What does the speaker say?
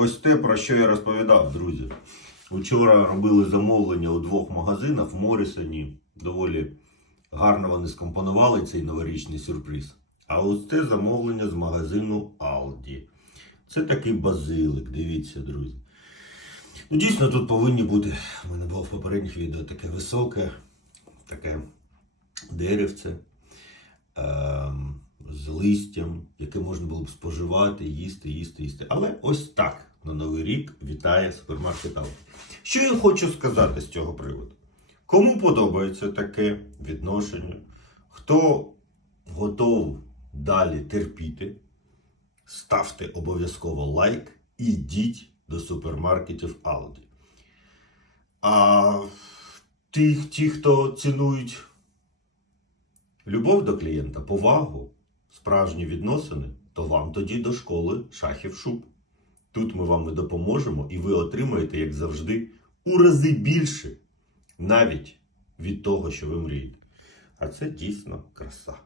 Ось те, про що я розповідав, друзі. Вчора робили замовлення у двох магазинах в Морісоні. Доволі гарно вони скомпонували цей новорічний сюрприз. А ось це замовлення з магазину Aldi. Це такий базилик, дивіться, друзі. Ну, дійсно, тут повинні бути. У мене було в попередніх відео таке високе, таке деревце ем, з листям, яке можна було б споживати, їсти, їсти, їсти. Але ось так на Новий рік вітає супермаркет Aldi. Що я хочу сказати з цього приводу? Кому подобається таке відношення, хто готов далі терпіти, ставте обов'язково лайк і йдіть до супермаркетів Aldi. А ті, ті, хто цінують любов до клієнта, повагу, справжні відносини, то вам тоді до школи шахів шуб. Тут ми вам допоможемо, і ви отримаєте, як завжди, у рази більше, навіть від того, що ви мрієте. А це дійсно краса.